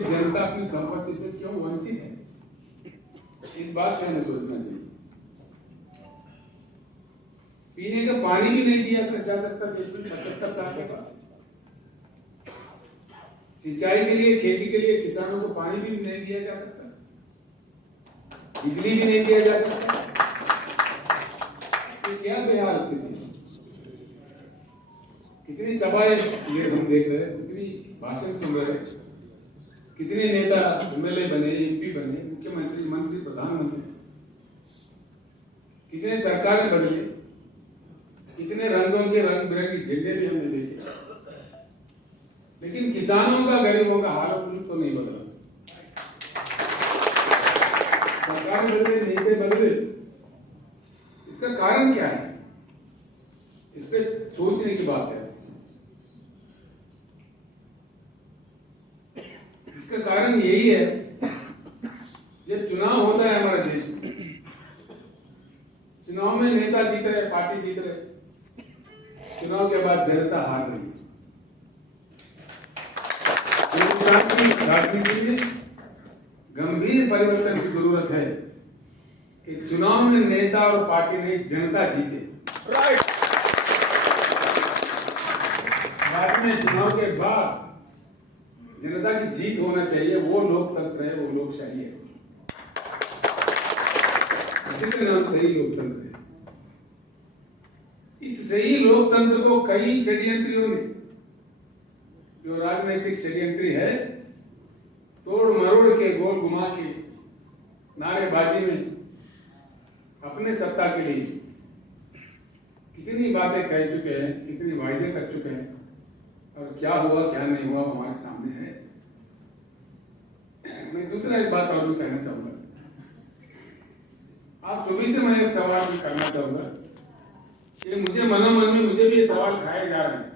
जनता अपनी संपत्ति से क्यों वंचित है, इस बात पे हमें सोचना चाहिए। पीने का पानी भी नहीं दिया जा सकता देश में 75 साल के बाद। सिंचाई के लिए, खेती के लिए किसानों को पानी भी नहीं दिया जा सकता, बिजली भी नहीं दिया जा सकता। ये क्या बेहाल स्थिति है। कितनी सभाएं ये हम देख रहे हैं, कितनी भाषण सुन रहे हैं, कितने नेता एमएलए बने, एमपी बने, मुख्यमंत्री, मंत्री, प्रधानमंत्री, कितने सरकारें बदले, कितने रंगों के रंग बिरंगी झंडे भी हमने देखे, लेकिन किसानों का, गरीबों का हालत तो नहीं बदला। सरकार बदले, नेता बदले, इसका कारण क्या है? इस पे सोचने की बात है। इसका कारण यही है, जब चुनाव होता है हमारे देश में, चुनाव में नेता जीत रहे, पार्टी जीत रहे, चुनाव के बाद जनता हार रही है। राजनीति में गंभीर परिवर्तन की जरूरत है कि चुनाव में नेता और पार्टी नहीं, जनता जीते। राइट। बाद में चुनाव के बाद जनता की जीत होना चाहिए। वो लोकतंत्र है, वो लोकशाही है, इसी का नाम सही लोकतंत्र है। इस सही लोकतंत्र को कई षड्यंत्रियों ने, जो राजनीतिक षड्यंत्री है, तोड़ मरोड़ के, गोल घुमा के, नारेबाजी में अपने सत्ता के लिए कितनी बातें कह चुके हैं, कितनी वायदे कर चुके हैं, और क्या हुआ क्या नहीं हुआ हमारे सामने है। मैं दूसरा एक बात और भी कहना चाहूंगा। आप सभी से मैं एक सवाल भी करना चाहूंगा कि मुझे मनोमन में मुझे भी ये सवाल खाए जा रहे हैं।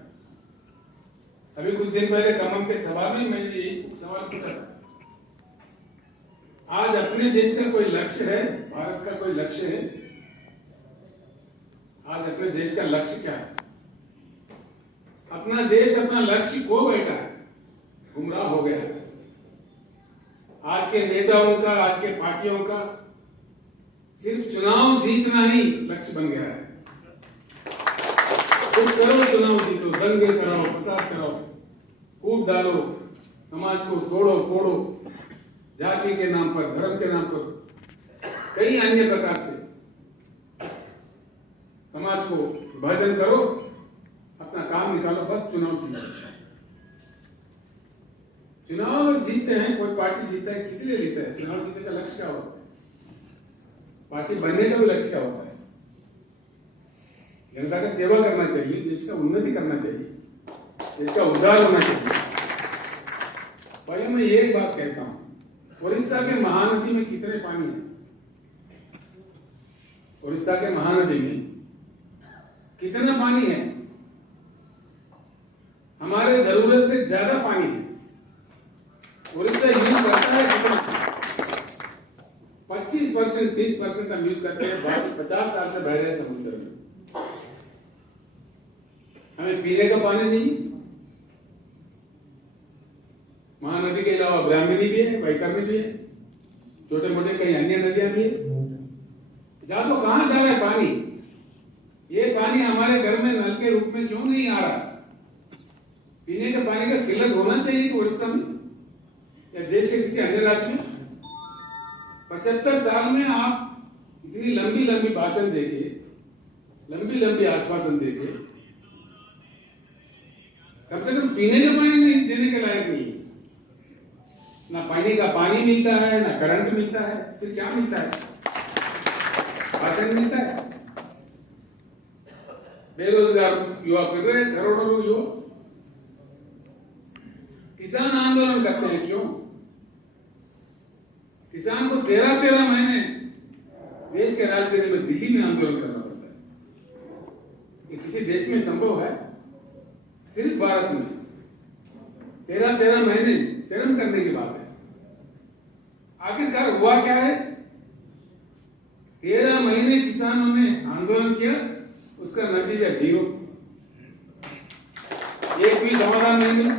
अभी कुछ दिन पहले कमम के सभा में मैंने यही सवाल पूछा था। आज अपने देश का कोई लक्ष्य है, भारत का कोई लक्ष्य है? आज अपने देश का लक्ष्य क्या है? अपना देश अपना लक्ष्य खो बैठा है, गुमराह हो गया है। आज के नेताओं का, आज के पार्टियों का सिर्फ चुनाव जीतना ही लक्ष्य बन गया है। कुछ करो, चुनाव जीतो, दंगे कराओ, फसाद कराओ, कूट डालो, समाज को तोड़ो फोड़ो, जाति के नाम पर, धर्म के नाम पर, कई अन्य प्रकार से समाज को विभाजन करो, अपना काम निकालो, बस चुनाव जीतो। चुनाव जीतते हैं, कोई पार्टी जीतता है, किस लिए जीतता है? चुनाव जीतने का लक्ष्य क्या होता है? पार्टी बनने का भी लक्ष्य क्या होता है? जनता का सेवा करना चाहिए, देश का उन्नति करना चाहिए, देश का उद्धार होना चाहिए। भाई मैं ये एक बात कहता हूं, उड़ीसा के महानदी में कितने पानी है? उड़ीसा के महानदी में कितना पानी है? हमारे जरूरत से ज्यादा पानी है। उड़ीसा यूज करता है कितना? 25%, 30% हम यूज करते हैं, बाकी 50 साल से बह रहे हैं समुद्र में। हमें पीने का पानी नहीं। महानदी के अलावा ब्राह्मणी भी है, वैतरणी भी है, छोटे मोटे कई अन्य नदियां भी है। जा तो कहां जा रहा है पानी? ये पानी हमारे घर में नल के रूप में क्यों नहीं आ रहा? पीने के पानी का किल्लत होना चाहिए कि उड़ीसा में या देश के किसी अन्य राज्य में? 75 साल में आप इतनी लंबी लंबी भाषण देके, लंबी लंबी आश्वासन देके, कम से कम पीने का पानी नहीं देने के लायक नहीं है। ना पानी का पानी मिलता है, ना करंट मिलता है, फिर क्या मिलता है? भाषण मिलता है। बेरोजगार युवा फिर रहे, करोड़ों युवा। किसान आंदोलन करते हैं, क्यों? किसान को 13-13 महीने देश के राजधानी में, दिल्ली में आंदोलन करना पड़ता है। ये किसी देश में संभव है? सिर्फ भारत में 13-13 महीने श्रम करने की बात है। आखिरकार हुआ क्या है? 13 महीने किसानों ने आंदोलन किया, उसका नतीजा 0। एक भी समाधान नहीं मिला।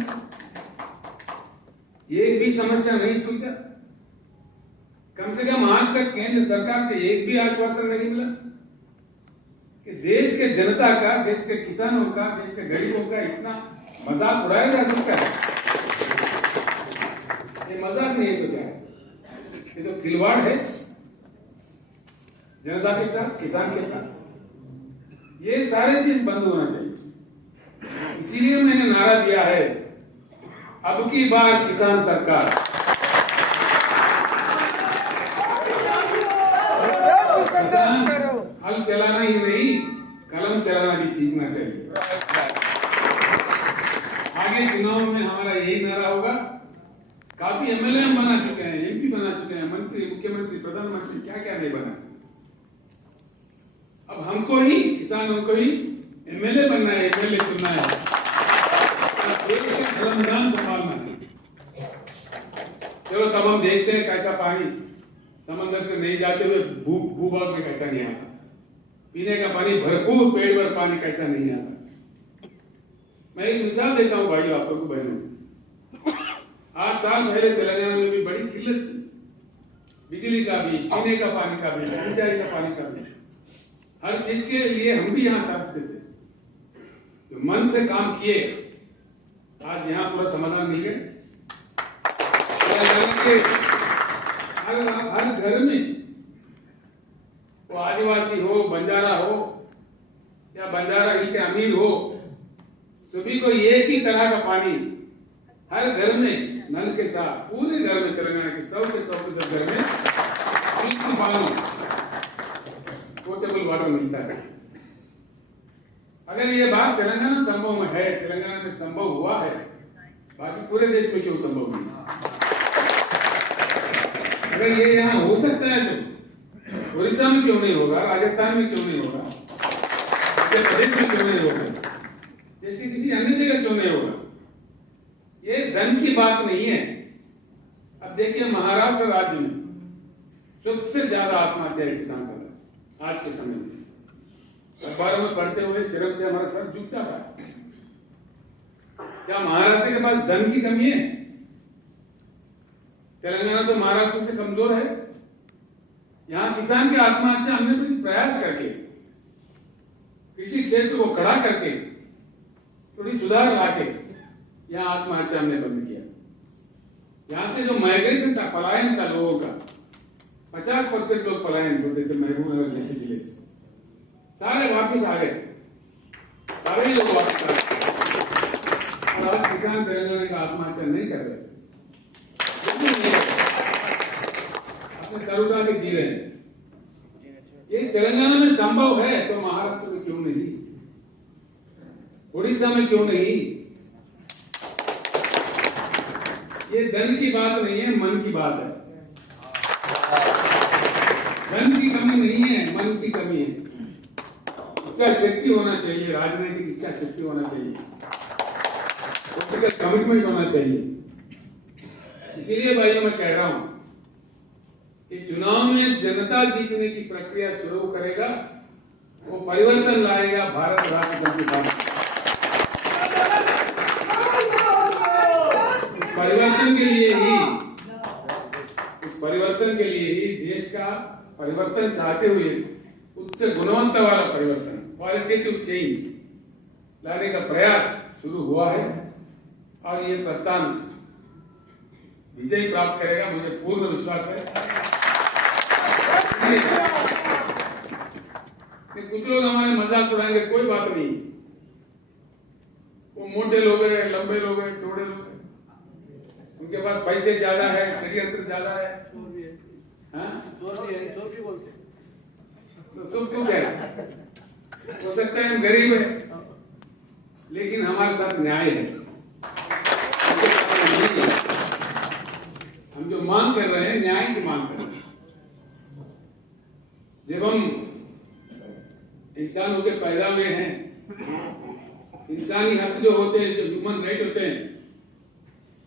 एक भी समस्या नहीं सुलझा। कम से कम आज तक केंद्र सरकार से एक भी आश्वासन नहीं मिला कि देश के जनता का, देश के किसानों का, देश के गरीबों का इतना मजाक उड़ाया जा सकता है। ये मजाक नहीं है तो क्या है? ये तो खिलवाड़ है जनता के साथ, किसान के साथ। ये सारे चीज बंद होना चाहिए। इसीलिए मैंने नारा दिया है, अब की बार किसान सरकार। किसान हल चलाना ही नहीं, कलम चलाना भी सीखना चाहिए। आगे चुनाव में हमारा यही नारा होगा। काफी एमएलए हम बना चुके हैं, एमपी बना चुके हैं, मंत्री, मुख्यमंत्री, प्रधानमंत्री, क्या क्या नहीं बना। अब हमको ही, किसानों को ही एमएलए बनना है, एमएलए चुनना है, देश का धर्मदान संभालना है। चलो तब हम देखते हैं कैसा पानी समंदर से नहीं जाते हुए भूभाग में कैसा नहीं आता, पीने का पानी भरपूर, पेट भर पानी कैसा नहीं आता। मैं एक मिसाल देता हूं भाइयों, आप लोगों को, बहनों। 8 साल पहले तेलंगाना में भी बड़ी किल्लत थी, बिजली का भी, पीने का पानी का भी, सिंचाई का पानी का भी, हर चीज के लिए हम भी यहाँ तरसते थे। तो मन से काम किए, आज यहाँ पूरा समाधान मिल गया। हर घर में, वो आदिवासी हो, बंजारा हो या बंजारा हिल के अमीर हो, सभी को एक ही तरह का पानी हर घर में नल के साथ, पूरे घर में, तेलंगाना के 100% घर में शुद्ध पानी, पोर्टेबल वाटर मिलता है। अगर ये बात तेलंगाना संभव में है, तेलंगाना में संभव हुआ है, बाकी पूरे देश में क्यों संभव नहीं? अगर ये यहाँ हो सकता है तो उड़ीसा में क्यों नहीं होगा, राजस्थान में क्यों नहीं होगा, उत्तर प्रदेश में क्यों नहीं होगा, देश की किसी अन्य जगह क्यों नहीं होगा? ये धन की बात नहीं है। अब देखिए महाराष्ट्र राज्य में सबसे ज्यादा आत्महत्या किसान कर रहा है आज के समय में। अखबारों में पढ़ते हुए शर्म से हमारा सर झुक जाता है। क्या महाराष्ट्र के पास धन की कमी है? तेलंगाना तो महाराष्ट्र से कमजोर है। यहां किसान की आत्महत्या हमने भी प्रयास करके, कृषि क्षेत्र को खड़ा करके, थोड़ी सुधार लाके यहां आत्महत्या हमने बंद किया। यहां से जो माइग्रेशन था, पलायन था लोगों का, 50% लोग पलायन होते थे महबूबनगर जैसे जिले से, सारे वापिस आ गए, सारे लोग वापिस आ गए। और आज किसान तेलंगाना का आत्महत्या नहीं कर रहे, अपने सर उठा के जी रहे हैं। ये तेलंगाना में संभव है तो महाराष्ट्र में क्यों नहीं, उड़ीसा में क्यों नहीं? ये धन की बात नहीं है, मन की बात है। धन की कमी नहीं है, मन की कमी है। इच्छा शक्ति होना चाहिए, राजनीतिक इच्छा शक्ति होना चाहिए, पॉलिटिकल कमिटमेंट होना चाहिए। इसीलिए भाइयों मैं कह रहा हूं कि चुनाव में जनता जीतने की प्रक्रिया शुरू करेगा, वो परिवर्तन लाएगा भारत राष्ट्र संविधान। परिवर्तन के लिए ही, उस परिवर्तन के लिए ही देश का परिवर्तन चाहते हुए उच्च गुणवत्ता वाला परिवर्तन, क्वालिटेटिव चेंज लाने का प्रयास शुरू हुआ है और ये प्रस्थान विजय प्राप्त करेगा, मुझे पूर्ण विश्वास है। कुछ लोग हमारे मजाक उड़ाएंगे, कोई बात नहीं। वो मोटे लोग हैं, लंबे लोग हैं, चौड़े लोग हैं, उनके पास पैसे ज्यादा है, षड्यंत्र ज्यादा है, चोर भी बोलते हैं, तो सब क्यों कहे? हो सकता है हम गरीब है, लेकिन हमारे साथ न्याय है। हम जो मांग कर रहे हैं, न्याय की मांग कर रहे हैं। जब हम इंसान होकर पैदा हुए हैं, इंसानी हक जो होते हैं, जो ह्यूमन राइट होते हैं,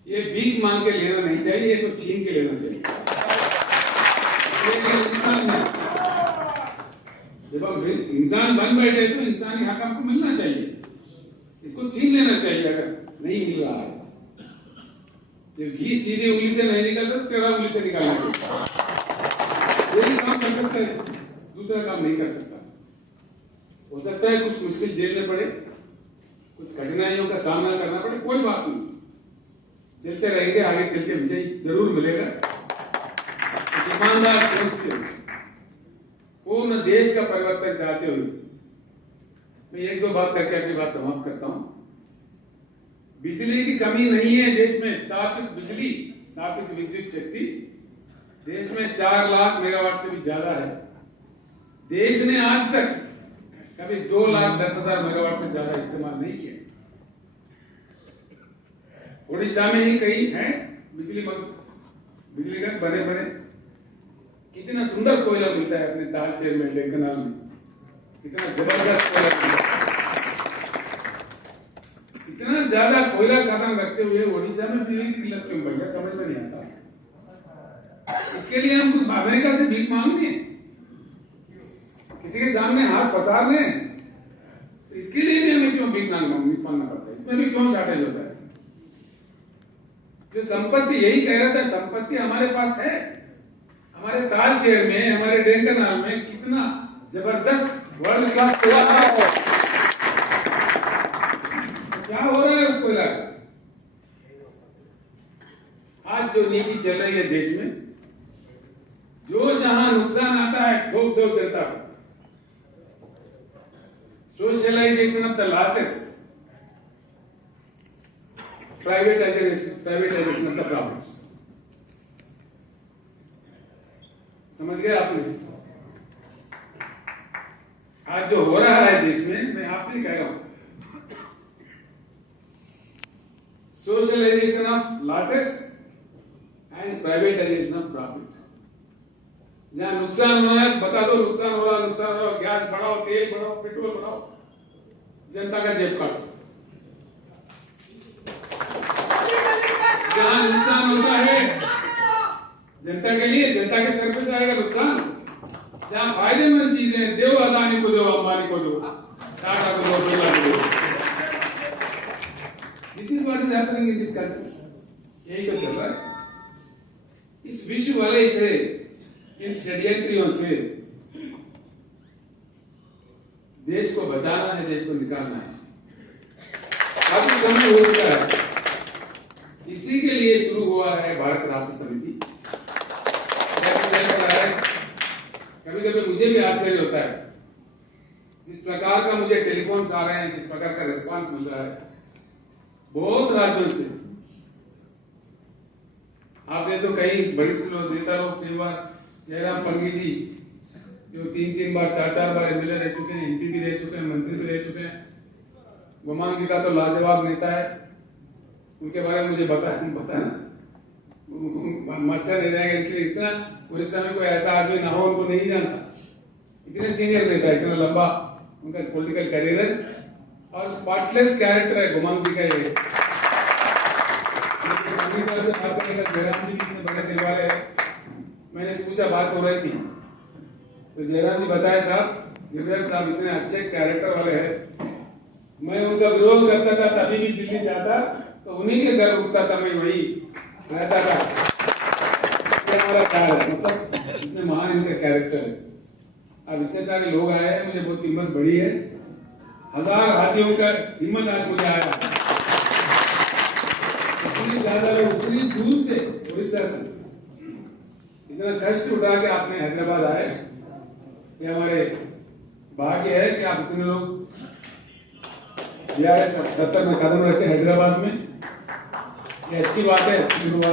ये भीख मांग के लेना नहीं चाहिए, ये तो छीन के लेना चाहिए। जब हम इंसान बन बैठे तो इंसानी हक हमको मिलना चाहिए, इसको छीन लेना चाहिए अगर नहीं मिल रहा है। जब घी सीधी उंगली से नहीं निकलता तो टेढ़ा उंगली से निकालना चाहिए। यही काम कर सकता है, दूसरा काम नहीं कर सकता। हो सकता है कुछ मुश्किल झेलने पड़े, कुछ कठिनाइयों का सामना करना पड़े, कोई बात नहीं, चलते रहेंगे, आगे चल के विजय जरूर मिलेगा। ईमानदार सोच से पूर्ण देश का परिवर्तन चाहते हुए मैं एक दो बात करके अपनी बात समाप्त करता हूं। बिजली की कमी नहीं है देश में। स्थापित विद्युत शक्ति देश में 4 लाख मेगावाट से भी ज्यादा है। देश ने आज तक कभी 2,10,000 मेगावाट से ज्यादा इस्तेमाल नहीं किया। ओडिशा में ही कई है बिजली घर बने बने। कितना सुंदर कोयला मिलता है अपने तालचेर में, ढेंकनाल में, कितना जबरदस्त कोयला मिलता है। इतना ज्यादा कोयला खदान रखते हुए ओडिशा में बिजली की किल्लत क्यों भैया, समझ में नहीं आता। इसके लिए हम कुछ अमेरिका से भीख मांगने, किसी के सामने हाथ पसारने, इसके लिए भी हमें क्यों भीख मांगना पड़ता है? इसमें भी क्यों शॉर्टेज होता है? जो संपत्ति, यही कह रहा था, संपत्ति हमारे पास है। हमारे तालचेर में, हमारे ढेंकनाल में कितना जबरदस्त वर्ल्ड क्लास कोयला है। क्या हो रहा है उस कोयला का? आज जो नीति चल रही है देश में, जो जहां नुकसान आता है ठोक दो जनता को। Socialisation of the losses, privatisation of the profits. समझ गए आपने? आज जो हो रहा है देश में, मैं आपसे कह रहा हूं, socialisation of losses and privatisation of profit. जहां नुकसान हो रहा है बता दो, नुकसान हो रहा, गैस बढ़ाओ, तेल बढ़ाओ, पेट्रोल बढ़ाओ, जनता का जेब काटो। जहां नुकसान होता है जनता के लिए, जनता के सर पे जाएगा नुकसान। जहां फायदेमंद चीजें, दो अदानी को दो, अंबानी को दो, टाटा को दो, बिरला को दो। This is what is happening in this country. यही तो चल रहा है। इस विश्व वाले से, इन षड्यंत्रियों से देश को बचाना है, देश को निकालना है। काफी समय हो चुका है। इसी के लिए शुरू हुआ है भारत राष्ट्र समिति। कभी कभी मुझे भी आश्चर्य होता है, जिस प्रकार का मुझे टेलीफोन्स आ रहे हैं, जिस प्रकार का रिस्पांस मिल रहा है बहुत राज्यों से। आपने तो कई बड़ी नेता लोग, कई बार जयराम पंगी जी जो 3 बार 4 बार एमएलए रह चुके हैं, एमपी भी रह चुके हैं, मंत्री भी रह चुके हैं। गुमान जी का तो लाजवाब नेता है, उनके बारे में मुझे बताना मच्छर नहीं रहेगा। इसलिए इतना उड़ीसा में कोई ऐसा आदमी ना हो उनको नहीं जानता। इतने सीनियर नेता, इतना लंबा उनका पॉलिटिकल करियर है और स्पॉटलेस कैरेक्टर है गुमान जी का। ये जयराम जी इतने बड़े दिल वाले हैं। मैंने पूछा, बात हो रही थी तो जयराम जी बताया, साहब गिरिधर साहब इतने अच्छे कैरेक्टर वाले हैं, मैं उनका विरोध करता था तभी भी दिल्ली जाता तो उन्हीं के घर रुकता था, मैं वही रहता था। हमारा ख्याल है, मतलब इतने महान इनका कैरेक्टर है। अब इतने सारे लोग आए हैं, मुझे बहुत हिम्मत बढ़ी है। 1000 हाथियों का हिम्मत आज मुझे आया। इतनी ज्यादा लोग उतनी दूर से, उड़ीसा से इतना कष्ट उठा के आपने हैदराबाद आए। ये हमारे भाग्य है कि आप इतने लोग BRS दफ्तर में कदम रखे हैदराबाद में। ये अच्छी बात है, अच्छी शुरुआत।